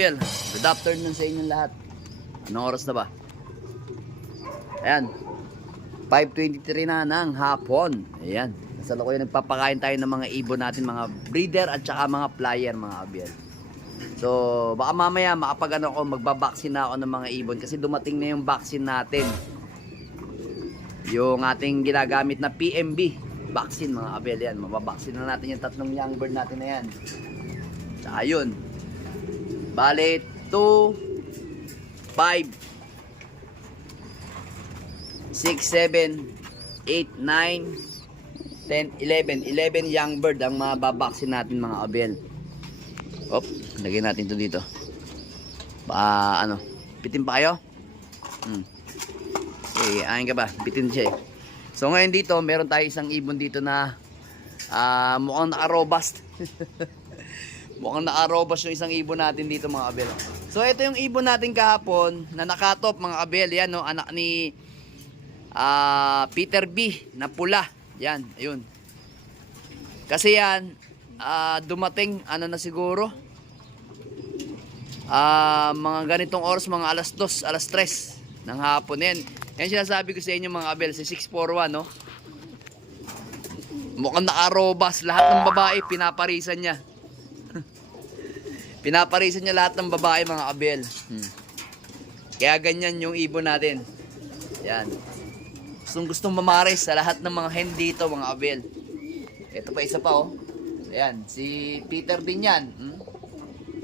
Abel, good afternoon sa inyong lahat. Anong oras na ba? Ayan, 5:23 na ng hapon. Ayan, nasa loob yung nagpapakain tayo ng mga ibon natin, mga breeder at saka mga flyer, mga Abel. So, baka mamaya makapag magbabaksin na ako ng mga ibon kasi dumating na yung vaccine natin. Yung ating ginagamit na PMB vaccine, mga Abel. Yan, mababaksin na natin yung tatlong young bird natin na yan. Tsaka yun, bale 2, 5, 6, 7, 8, 9, 10, 11 young bird ang mababaksin natin, mga Abel. Op, lagyan natin to dito. Bitin pa kayo? Okay, ayon ka ba? Bitin siya eh. So ngayon dito, meron tayo isang ibon dito na mukhang naka-robust. Mukhang naka-robust yung isang ibon natin dito, mga Abel. So ito yung ibon natin kahapon na nakatop, mga Abel. Yan, no? Anak ni Peter B na pula. Yan, ayun. Kasi yan, dumating, na siguro? Mga ganitong oras, mga alas 2, alas 3 ng hapon. Yan sinasabi ko sa inyo, mga Abel, si 641, no? Mukhang naka-robust. Lahat ng babae, pinaparisan niya. Pinaparisan niya lahat ng babae, mga Abel. Kaya ganyan yung ibon natin. Yan. Gustong mamaris sa lahat ng mga hen dito, mga Abel. Ito pa, isa pa, oh. Ayan, si Peter din yan.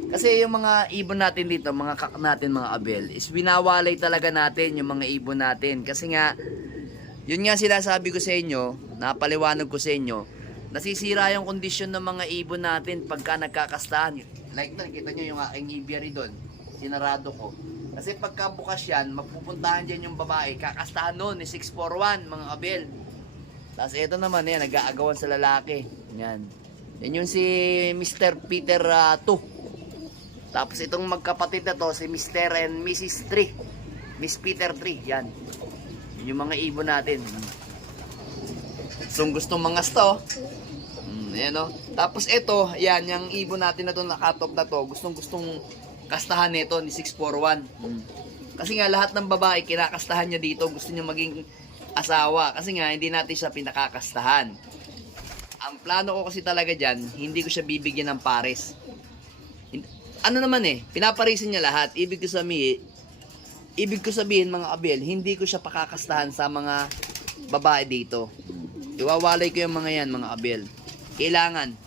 Kasi yung mga ibon natin dito, mga kak natin, mga Abel, is winawalay talaga natin yung mga ibon natin. Kasi nga, yun nga sinasabi ko sa inyo, napaliwanag ko sa inyo, nasisira yung kondisyon ng mga ibon natin pagka nagkakastahan. Like doon, kita nyo yung aking aviary doon, sinarado ko. Kasi pagka bukas yan, mapupuntahan dyan yung babae, kakastahan noon ni 641, mga Abel. Tapos ito naman, yan, nag-aagawan sa lalaki. Yan. Yan yung si Mr. Peter 2. Tapos itong magkapatid na to, si Mr. and Mrs. 3. Miss Peter 3, yan. Yung mga ibon natin. So gustong mangasta, oh. Ayan, oh. Tapos ito, yan, yung ibon natin na to, nakatop na to, gustong kastahan nito ni 641. Kasi nga lahat ng babae kinakastahan niya dito, gusto niya maging asawa. Kasi nga hindi natin siya pinakakastahan. Ang plano ko kasi talaga dyan, hindi ko siya bibigyan ng pares. Pinaparisin niya lahat. Ibig ko sabihin, mga Abel, hindi ko siya pakakastahan sa mga babae dito. Iwawalay ko yung mga yan, mga Abel. Kailangan.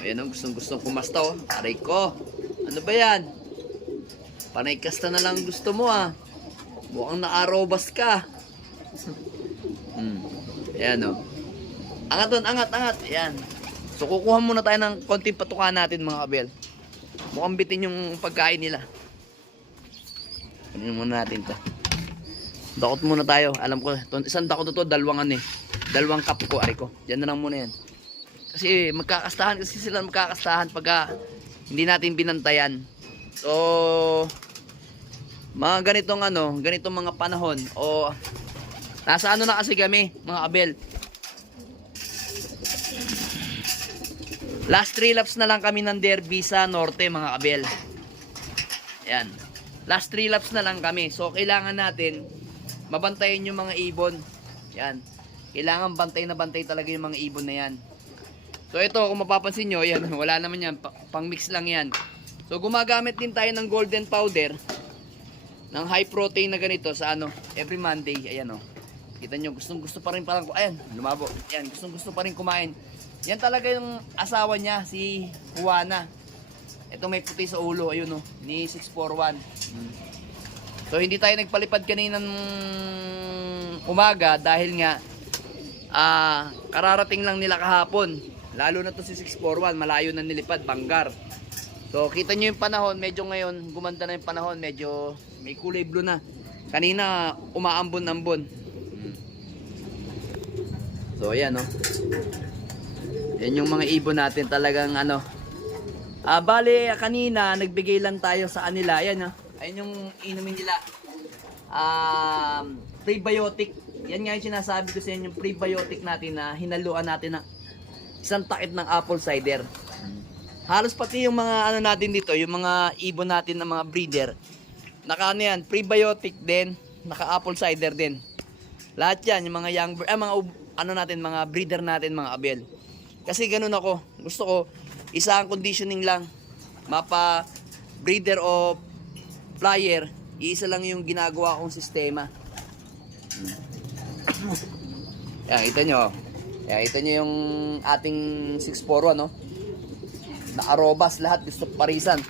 Ayan, gustong kumasta, oh. Aray ko. Ano ba yan? Panay kasta na lang gusto mo, ah. Mukhang naarobas ka. Ayan, oh. Angat doon, angat. Ayan. So, kukuha muna tayo ng konting patukan natin, mga Abel. Mukhang bitin yung pagkain nila. Kunin muna natin to. Dakot muna tayo. Alam ko, isang dakot to, dalawang cup ko, ari ko. Diyan na lang muna yan. Kasi sila magkakastahan pagka hindi natin binantayan. So, mga ganitong mga panahon, o nasa na kasi kami, mga Abel. Last 3 laps na lang kami ng derby sa norte, mga Abel. Ayan. Last 3 laps na lang kami. So, kailangan natin mabantayan yung mga ibon. Ayan. Kailangan bantay na bantay talaga yung mga ibon na yan. So, ito, kung mapapansin nyo, ayan, wala naman yan. Pang mix lang yan. So, gumagamit din tayo ng golden powder. Ng high protein na ganito sa every Monday. Ayan, oh. Kita nyo, gusto pa rin parang, ayan, lumabo. Ayan, gusto pa rin kumain. Yan talaga yung asawa niya, si Juana. Ito may puti sa ulo, ayun, oh, ni 641. So hindi tayo nagpalipad kaninang umaga dahil nga kararating lang nila kahapon. Lalo na to si 641, malayo na nilipad, Banggar. So kita nyo yung panahon, medyo ngayon gumanda na yung panahon, medyo may kulay blue na. Kanina umaambon-ambon. So ayan, oh. Yan yung mga ibon natin talagang bale kanina nagbigay lang tayo sa kanila. Ayan, ayun yung inumin nila. Prebiotic. Yan nga yung sinasabi ko sa inyo, yung prebiotic natin na hinaluan natin ng isang takip ng apple cider. Halos pati yung mga ano natin dito, yung mga ibon natin na mga breeder, naka ano yan, prebiotic din, naka apple cider din. Lahat yan, yung mga young bird, ano natin, mga breeder natin, mga abel. Kasi ganun ako, gusto ko, isang conditioning lang, mapa breeder o flyer, iisa lang yung ginagawa kong sistema. Yan, kita nyo. Yan, kita nyo yung ating 641, no? Na-arobas lahat, gusto parisan.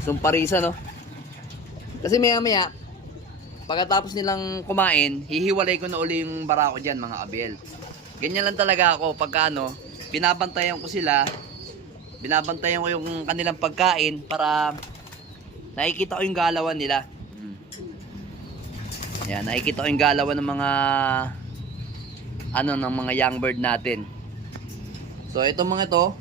Gusto parisan, no? Kasi maya-maya, pagkatapos nilang kumain, hihiwalay ko na uli yung barako dyan, mga abel. Ganyan lang talaga ako, pagka ano, binabantayan ko sila, binabantayan ko yung kanilang pagkain para nakikita ko yung galawan nila. Yan, nakikita ko yung galawan ng mga ng mga young bird natin. So itong mga to,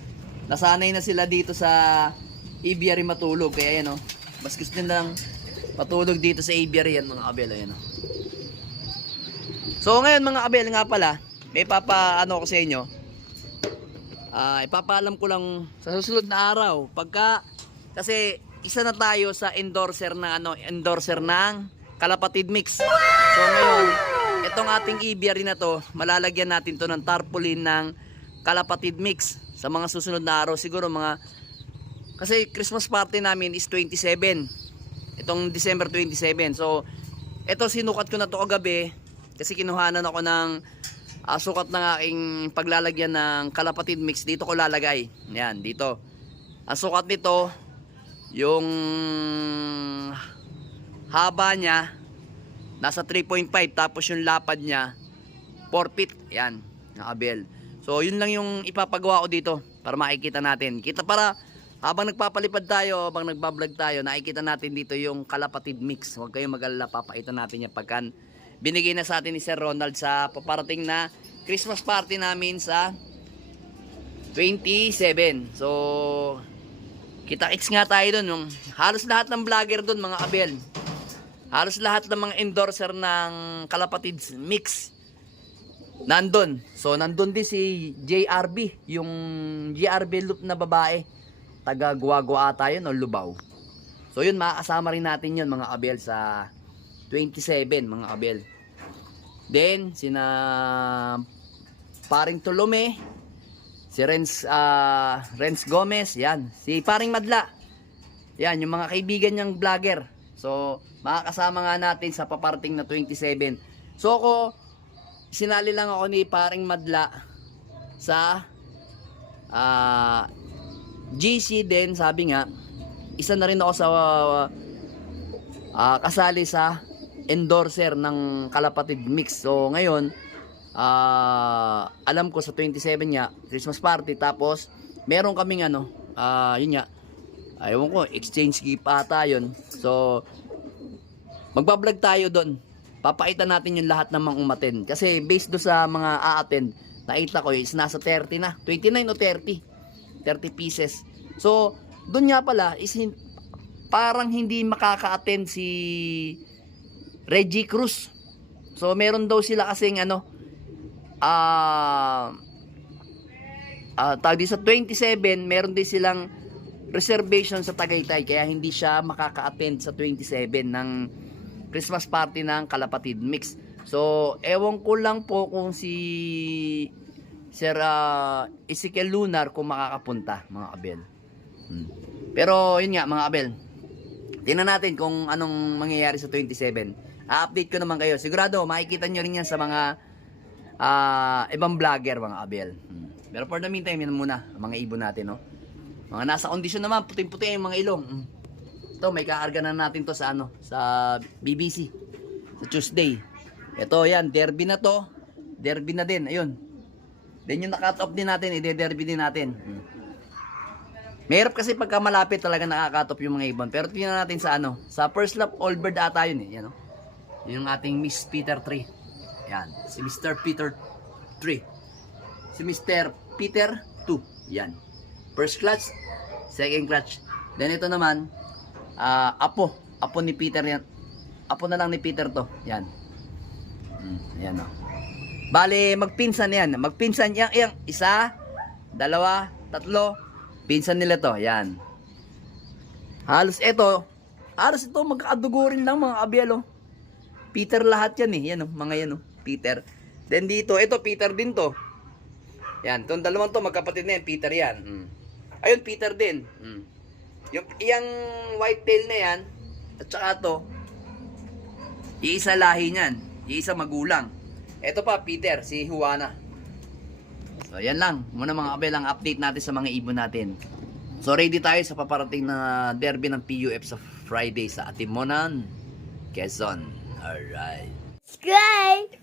nasanay na sila dito sa aviary matulog, kaya yan, mas gusto nilang matulog dito sa aviary yan, mga abel, ayan. So ngayon, mga abel, nga pala, may ko sa inyo. Ipapaalam ko lang sa susunod na araw, kasi isa na tayo sa endorser ng Kalapatid Mix. So ngayon, itong ating aviary na to, malalagyan natin to ng tarpaulin ng Kalapatid Mix sa mga susunod na araw. Siguro kasi Christmas party namin is 27. Itong December 27. So, ito sinukat ko na to kagabi kasi kinuhanan ako ng sukat ng aking paglalagyan ng Kalapatid Mix. Dito ko lalagay. Yan, dito. Ang sukat nito, yung haba niya nasa 3.5, tapos yung lapad niya 4 feet. Yan, ng abel. So yun lang yung ipapagawa ko dito para makikita natin. Para habang nagpapalipad tayo, habang nagbablog tayo, nakikita natin dito yung Kalapatid Mix. Huwag kayong mag-alala, papakita natin yan pagka binigay na sa atin ni Sir Ronald sa paparating na Christmas party namin sa 27. So kita-kits nga tayo dun. Halos lahat ng vlogger dun, mga abel. Halos lahat ng mga endorser ng Kalapatid Mix nandun. So nandun din si JRB, yung JRB loop na babae, taga Guagua ata yun o Lubao. So yun, makakasama rin natin yun, mga abel, sa 27, mga abel. Then sina Paring Tolome, si Renz Gomez, yan, si Paring Madla, yan, yung mga kaibigan niyang vlogger. So makakasama nga natin sa paparting na 27. So sinali lang ako ni Paring Madla sa GC din, sabi nga, isa na rin ako sa kasali sa endorser ng Kalapatid Mix. So ngayon, alam ko sa 27 niya, Christmas party, tapos meron kaming yun nga, ayaw ko, exchange gift ata yun. So magbablog tayo doon. Papakita natin yung lahat ng mga umattend. Kasi based do sa mga a-attend, nakita ko is nasa 30 na. 29 o 30. 30 pieces. So, doon nga pala, parang hindi makaka-attend si Reggie Cruz. So, meron daw sila kasing tawag din sa 27, meron din silang reservation sa Tagaytay. Kaya hindi siya makaka-attend sa 27 ng Christmas party ng Kalapatid Mix. So, ewan ko lang po kung si Sir Ezekiel Lunar kung makakapunta, mga abel. Pero yun nga, mga abel, tingnan natin kung anong mangyayari sa 27. A-update ko naman kayo. Sigurado makikita nyo rin yan sa mga ibang vlogger, mga abel. Pero for the meantime, yan muna ang mga ibon natin, no? Mga nasa kondisyon naman, puting-puti yung mga ilong. Ito, may kaarga na natin to sa sa BBC sa Tuesday. Ito, yan, derby na to. Derby na din, ayun. Then yung na-cut off din natin, ide-derby din natin. Mahirap kasi pagka malapit talaga naka-cut off yung mga ibon. Pero tingnan natin sa sa first lap all bird ata yun eh, yan, yung ating Miss Peter 3. Yan, si Mr. Peter 3. Si Mr. Peter 2. Yan. First clutch, second clutch. Then ito naman, apo ni Peter yan. Apo na lang ni Peter to. Yan. Yan Bale, magpinsan yan. Magpinsan yan. Isa, dalawa, tatlo, Pinsan nila to, yan. Halos ito magkakadugo rin lang mga abel, oh. Peter lahat yan eh, yan oh, mga yan oh, Peter. Then dito, ito Peter din to. Yan, itong dalawang to magkapatid na yan, Peter yan. Ayun, Peter din. Iyang whitetail na yan, at saka to, iisa lahi niyan, iisa magulang. Ito pa, Peter, si Juana. So, yan lang. Muna mga abel, ang update natin sa mga ibon natin. So, ready tayo sa paparating na derby ng PUF sa Friday sa Atimonan, Quezon. Alright. Subscribe!